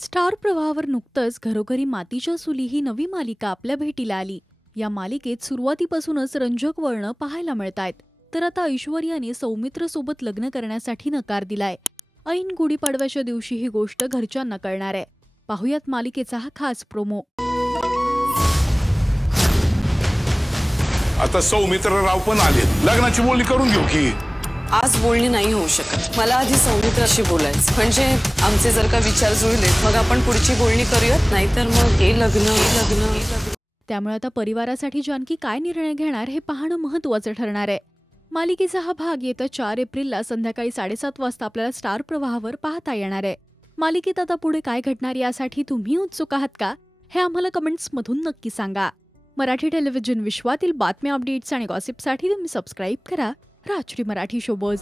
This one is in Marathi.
स्टार प्रवाहावर नुकतंच घरोघरी मातीच्या चुली ही नवी मालिका आपल्या भेटीला आली. या मालिकेत सुरुवातीपासूनच रंजक वळणं पाहायला मिळतायत. तर आता ऐश्वर्याने सौमित्र सोबत लग्न करण्यासाठी नकार दिलाय. ऐन गुढीपाडव्याच्या दिवशी ही गोष्ट घरच्यांना कळणार आहे. पाहुयात मालिकेचा हा खास प्रोमो. आता सौमित्रराव पण आले, लग्नाची बोलणी करून घेऊ की. आज बोलणी नाही होऊ शकत. मला आधी सौमित्राशी बोलायचं, म्हणजे आमचे जर का विचार जुळलेत मग आपण पुढची बोलणी करूयात, नाहीतर मग हे लग्न. त्यामुळे आता परिवारासाठी जानकी काय निर्णय घेणार हे पाहणं महत्त्वाचं ठरणार आहे. मालिकेचा हा भाग येत्या 4 एप्रिलला संध्याकाळी 7:30 वाजता आपल्याला स्टार प्रवाहावर पाहता येणार आहे. मालिकेत आता पुढे काय घडणार यासाठी तुम्ही उत्सुक आहात का? हे आम्हाला कमेंट्समधून नक्की सांगा. मराठी टेलिव्हिजन विश्वातील बातम्या, अपडेट्स आणि गॉसिपसाठी तुम्ही सबस्क्राईब करा राजश्री मराठी शोबज.